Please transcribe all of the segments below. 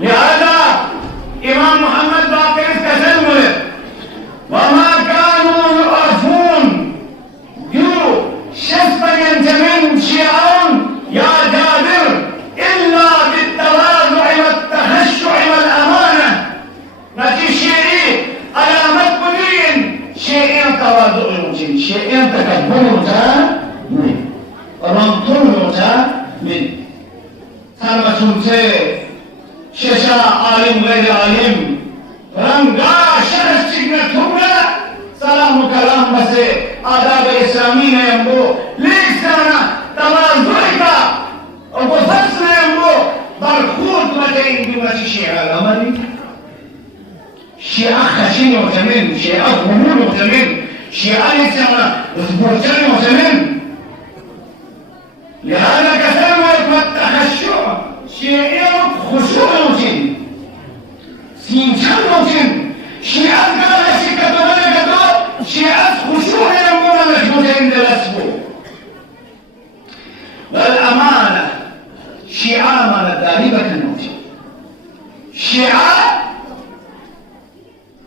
लिहाजा इमाम मोहम्मद बाक़िर कसल बोले वमा कानू युअफून यू शस्बन जमीन शियाउन या जाबिर इल्ला बित्तवाज़ु'i वत्तहश्शु'i वल-अमाना नची शेरी alamat budiin syai'in tawadhu'un jin syai'in takabbur min orang tulu min sama sunse syesha alim ghair alim rangga syarh signa thumra salam kalam base adab islami ne ambo lisana tawadhu'ika abu fasna ambo barkhud matain bimati syi'a amali شيعة خشين وزمين شيعة غمول وزمين شيعة لسنا وزبورتان وزمين لهذا كثير والتخشع شيعة خشوع وزين سينشان وزين شيعة قال سكة ولكة شيعة خشوع يمون مجهودين للأسبوع والأمانة شيعة أمانة ذالبة النوتي شيعة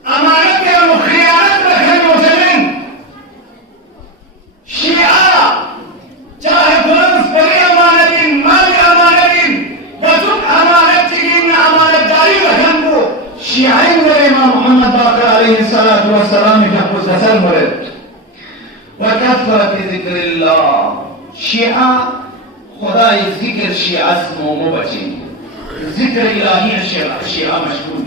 अमानत के मुखियानत रखने मुसलिम शिया चाहे फर्ज परी अमानतिन माली अमानतिन वसुक अमानत chicken अमानत जारी रखन को शियाइन ने इमाम मोहम्मद बाक़िर अलैहिस्सलातु वस्सलाम का खुससन मरे वकफ़रत ज़िक्रिल्लाह शिया खुदाई ज़िक्र शिया अस्मो मुबचिन ज़िक्र इलाही शिया मशहूर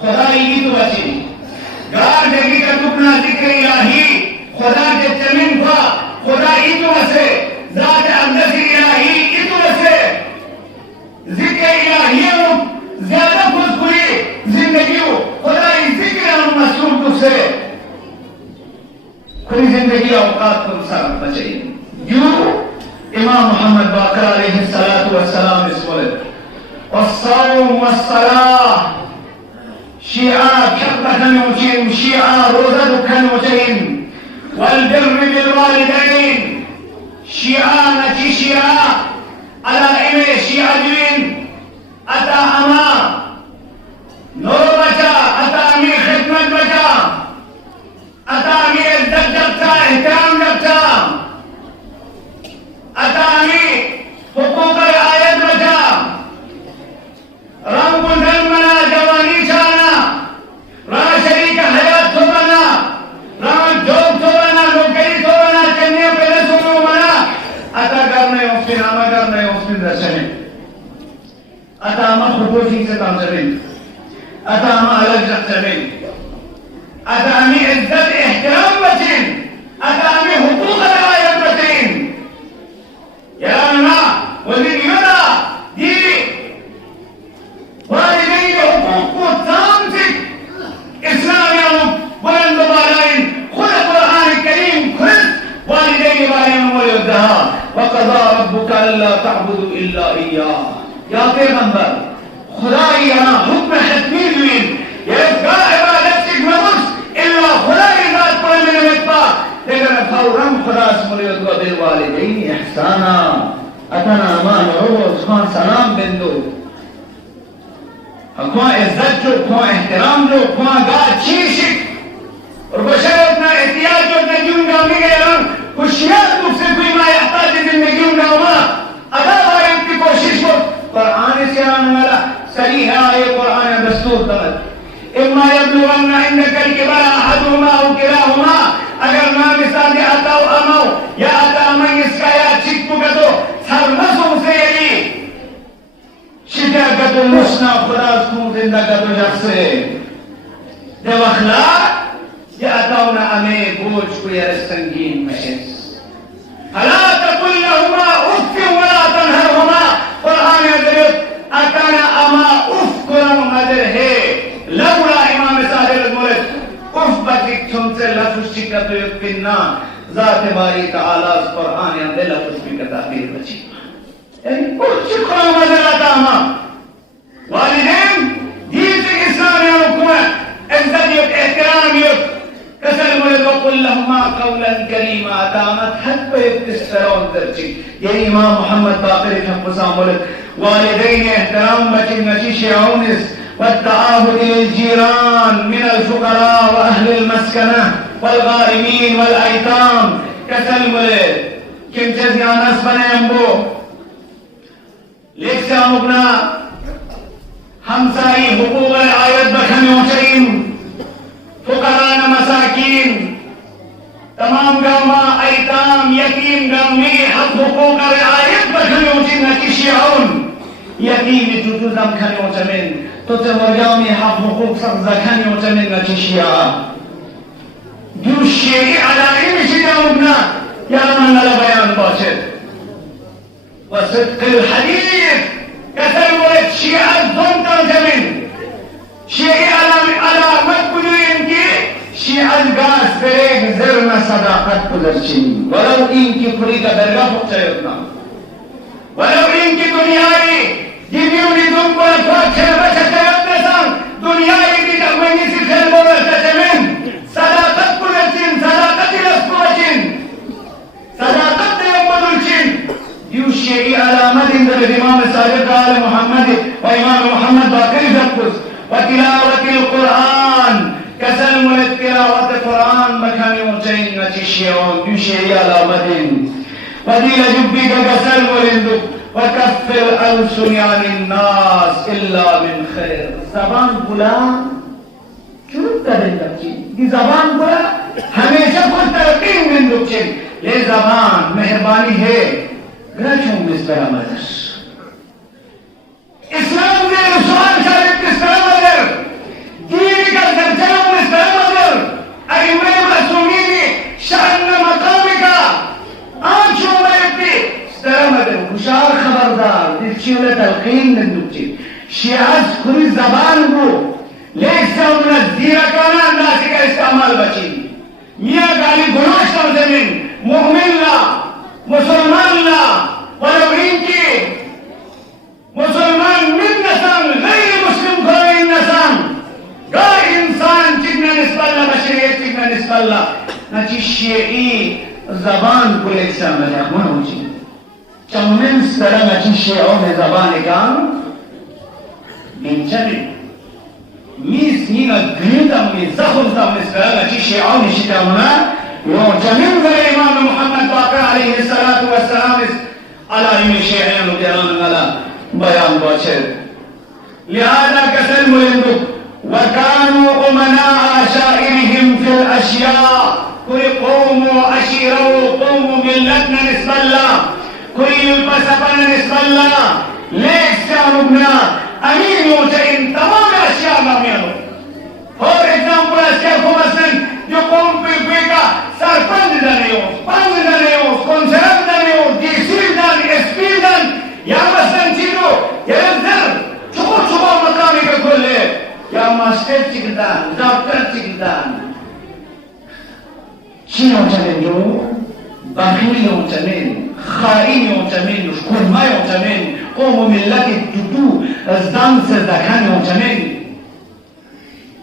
खुदाई की तो बची गार जगी का टुकड़ा जिक्र इलाही खुदा के जमीन का खुदा की तो बसे ज़ात अक़दस इलाही की तो बसे जिक्र इलाही ज़्यादा खुशबुरी जिंदगी खुदाई जिक्र हम मसूल तुझसे खुली जिंदगी औकात तुम साथ बचे यूं इमाम मोहम्मद बाक़िर अलैहिस्सलातु वस्सलाम इस बोले वस्सौम वस्सलाह شيعة كبة وجين شيعة روزة وجين والبر بالوالدين شيعة نتي شيعة على إمي شيعة جين أتا أما نور بجا أتا أمي خدمة بجا أتا أمي عزت جبتا احترام جبتا أتا أمي حقوق رعاية بجا رنگ منا جوانی چانا راہ شریک حیات تو بنا راہ جوب تو بنا نوکری تو بنا چنیا پہلے سنو بنا اتا کرنے افسن آما کرنے افسن رسنے اتا آما خطوشی سے کام سبین اتا آما علق جق سبین اتا آمی عزت احترام بچین اتا آمی حقوق رعایت بچین یا نا وزید یودا دی والدين حقوق تامسك إسلامهم بلند بالين خذ القرآن الكريم خذ والدين بالين ولدها وقضى ربك ألا تعبدوا إلا إياه يا پیغمبر خدای یہاں حکم ختمی ہوئی يبقى عبادتك مدرس إلا خدای ذات پر من متبا لیکن فورا خدا اسمريد وبالوالدين إحسانا أتنا أمان روز خان سلام بندو خواہ عزت جو خواہ احترام جو خواہ گاہ چیشک اور بشر اتنا احتیاط جو اتنا کیوں گامی گئے رہا خوشیات مجھ سے کوئی ما احتاج زندگیوں گا ہوا ادا بارے کی کوشش کو قرآن سے آنے والا صحیح ہے آئے قرآن دستور دلت اما یبلغن عندك الكبر احدهما او كلاهما اگر ماں مثال آتا ہو اماؤ یا آتا امائی اس کا یا چکو کا تو سرمسوں سے یلی شجاعت المسنا خلاص كون زندگی تو جفسه ده اخلاق يأتون أمي بوج ويا السنجين مشيس ألا تقل لهما أف ولا تنهرهما قرآن يدرس أتانا أما أف قرآن مدره لولا إمام ساحر المولد أف بكك تمسل لفظ شكت يبقنا ذات باري تعالى قرآن يدرس لفظ بكتاقير بچي يعني أف شكرا مدرة أما والدين ديت الإسلام يا حكومة عزت يك احترام يك كسر مولد وقل لهما قولا كريما دامت حد بيت استرون درجي يا إمام محمد باقر حفظا مولد والدين احترام بچن نشيش عونس والتعاهد للجيران من الفقراء وأهل المسكنة والغارمين والأيتام كسلم كم تزيان أسبنا ينبو ليكسا مبنا همسائي حقوق الآيات بخن وشئين فقراء مساكين تمام गांव ऐताम यतीम गांव में हक हुकूक रियायत बखने उचित नकीशियाउन यतीम जुटू जम खने उचमेन तो ते वर्गाव में हक हुकूक सब जखने उचमेन नकीशिया दुष्ये अलाइ मिशिया मुबना या मन ला बयान बाचे वसदक الحديث कसर वरत शिया ज़ंता जमीन शिया علامت बुजुर्ग की शियाज गास बेग जरना सदाकत पुदर्शिन वलो इनकी पूरी का दरगाह पहुंचाए उतना वलो इनकी दुनियाई दिव्यों तुम पर पहुंचे बचते अपने संग दुनियाई की जगमनी से खेल बोले सचमें सदाकत पुदर्शिन सदाकत इलस्पुरशिन सदाकत पुदर्शिन यूशे अलामत इंदर इमाम सादिक आल मोहम्मद व इमाम मोहम्मद बाकरी जब्बुस व तिलावत कुरान كسل من تلاوة القرآن مكان وجين نتشيون يشيء على مدين وديل جبك كسل ولندك وكفر ألسن عن الناس إلا من خير زبان بلا شروط کریں بچین دی زبان بلا ہمیشہ کوئی ترقیم من بچین یہ زبان مہربانی ہے گرچوں مسترہ مدر اسلام نے رسول شارک مسترہ مدر دين كالزرجان مستمر أئمة معصومين شأن مقامك آنشو بيبتي استمر كشار خبردار دلشيولة تلقين من دكتين شيعز كل زبان بو ليس من الزيرة كان الناس كاستعمال بچين ميا قالي گناش تمزمين مؤمن لا مسلمان لا ولو إنكي مسلمان من نسان غير مسلم كوين نسان का इंसान चिकना निस्बल्ला बशरियत चिकना निस्बल्ला नची शेई जबान को एक समझ आना होची चमन तरह नची शेओ में जबान का निचले मीस नीना गृहता में ज़ख़म ता में तरह नची शेओ निशितामना वो जमीन ज़रे इमाम मुहम्मद बाक़र अलैहिस्सलातु वस्सलाम इस अलाइम शेहन उद्यान वाला बयान बाचे लिहाजा कसर मुलिंदुक وكانوا أمناء عشائرهم في الأشياء كل قوموا أشيروا قوموا ملتنا نسب الله كل بسبنا نسب الله ليس ربنا أمين وجئن تمام الأشياء مهمينه for example أشياء مثلا يقوم ببيكا سرپنج دانيوز پنج دانيوز كونسرت دانيوز ديسير دان اسبير دان يا مثلا چيزو يرزر چوبو مقامي كله या मास्टर चिकदान डॉक्टर चिकदान चीनों चमें जो बाखिलियों चमें खाइयों चमें कुर्मायों चमें कौम मिल्लत टूटू ज़दान से दखानियों चमें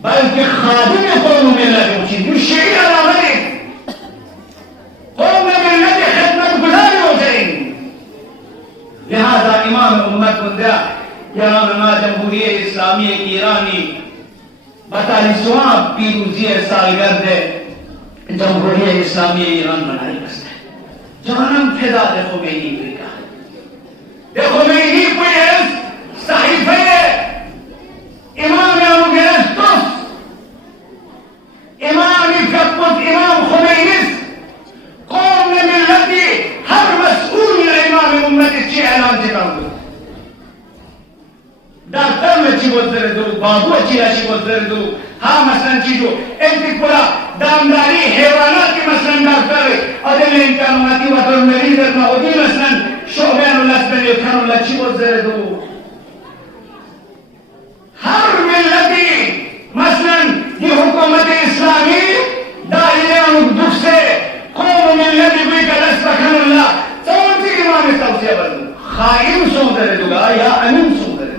बल्कि खादिम कौम मिल्लत उची दुश्मनी अलामत कौम मिल्लत खिदमत गुज़ार हो जाएंगे लिहाजा इमाम उम्मत बुंदा या जमहूरियत इस्लामी ईरानी 42वां पीरूज़ी सालगिरह जमहूरियत इस्लामी ईरान मनाई बसते जानम फिदा देखो मेनी का देखो मेनी कोई सहीफे इमाम अबूगरस्तुस इमाम इफ़कुत इमाम खुमैनिस कौम में मिल्लती हर मसऊल इमाम उम्मत इस ऐलान जिताऊंगा डॉक्टर में चीज़ दे दो बाबू चीज़ दे दो हाँ मसलन चीज़ों एक पूरा दामदारी हैवाना की मसलन डॉक्टर अदल इनका माती वाटर मरीज करना होती मसलन शोभे अनुलास में ये खानों लच्छी दे दो हर मिल्लती मसलन ये हुकूमत इस्लामी दाहिने अनुदुख से कौम मिल्लती भी कलस पखनुल्ला कौन सी इमाम तौसिया बदल खाइम सो दे दूँगा या अमीन सो दे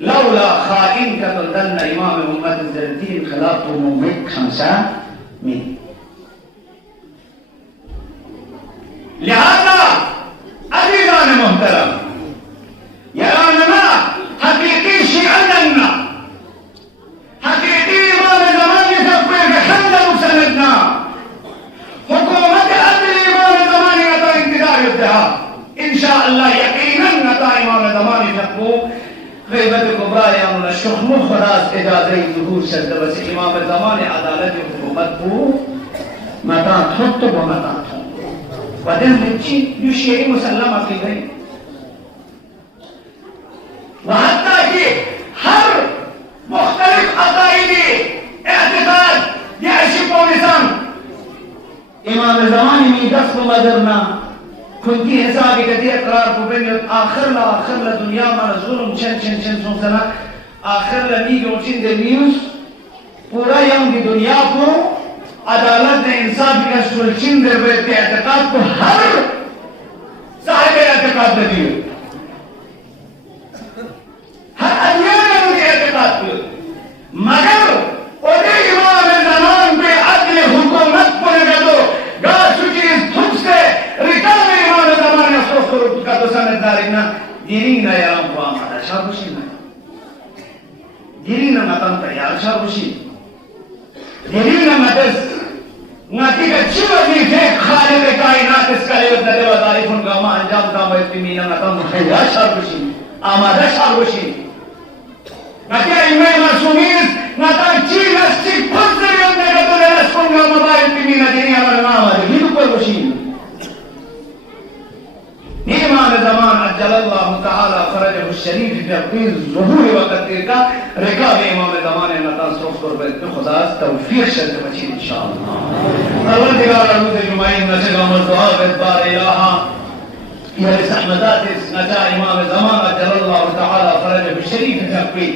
لولا خائن كتلدن إمام أمة الزردين خلافه مومد 5 من لهذا عزيزان محترم को गैबत कुबरा या शुख्म खराज इजाज़े ज़ुहूर शद बस इमाम ज़मान अदालत हुकूमत को मता थोत्तो बमता थो वदन बिची युशेरी मुसल्लम की गई वहां तक कि हर मुख्तलिफ अकाइदी एअतिकाद या अशिको निज़ाम इमाम ज़मानी में दस्त मदरना खुदी हिसाब कदी इकरार को बन आखिर ला दुनिया में जुल्म chen सोचना आखिर ला मीग उचिन दे न्यूज़ पूरा यम की दुनिया को अदालत ने इंसाफ का सुलचिन दे बेते एतकाद को हर साहिब एतकाद दे दियो हर अदियान ने उनके एतकाद को मगर ओदे इमाम ज़मान पे अदल हुकूमत पर गदो गा सुची थुक से रिकाब इमाम ज़मान ने सोच करो का तो समझदारी ना दिरिंग ना याम को आमादा शाबुशी ना दिरिंग ना मतन तैयार शाबुशी दिरिंग ना मतस ngati ka chiwa ni fe khale be kainat iskale dare wa tarifun ka ma anjam ka ma timina na kam khaya shabushi amada shabushi ngati ime masumis ngata chila sik phasre ne ka to las konga ma ba timina dini amar ma ma hidu ko bushi ni imam zaman ajjalallahu ta'ala farajahu sharif fi taqdir zuhur wa qadir ka rikab imam zaman ne nata sof kor be to khuda tawfiq shad bachi inshallah परवरदिगार rude जुमाइन नशगा मज़दुआ गद्दार इलाहा यह रहमतात नजा इमाम ज़मान अजल्लल्लाहु तआला फरज शरीफ तकवी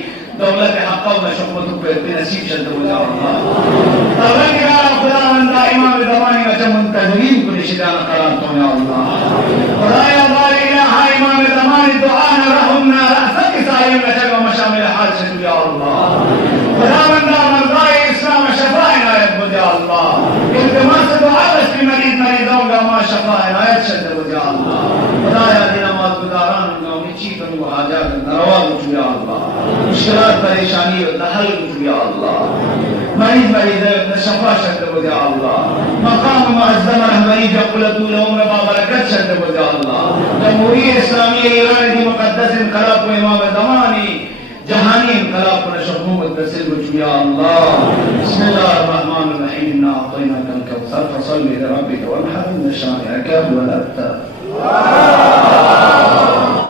दौलत हक़ व शफ़क़त पे नसीब शद हो अल्लाह परवरदिगार खुदावंद इमाम ज़मान नजा मुंतज़रीन को निशान करार तो अल्लाह खुदाया ला इलाहा इमाम ज़मान दुआ न रहमना रअसक साहिब नजा मशामिल हाल से या अल्लाह खुदावंद मर्दाए इस्लाम शफाए नायत हो अल्लाह इल्तिमास दुआ बस की मरीजों का मा शफा इनायत शद हो या अल्लाह खुदाया दिन नमाज गुजारान का उम्मीद करूं हाजत नरवा हो या अल्लाह मुश्किलात परेशानी और हल हो या अल्लाह मरीज शफा शद हो या अल्लाह मकाम मुअज़्ज़म मरीज कुलतुल उम्र बाबरकत शद हो या अल्लाह जमहूरियत इस्लामी ईरान की मुक़द्दस इनकलाब को इमाम ज़मानी जहानी इनकलाब को नशहुमत तसिल हो या अल्लाह बिस्मिल्लाहिर रहमानिर रहीम इन्ना अतैनाका अल कौसर फसल्लि लिरब्बिका वन्हर इन्न शानिअका हुवल अब्तर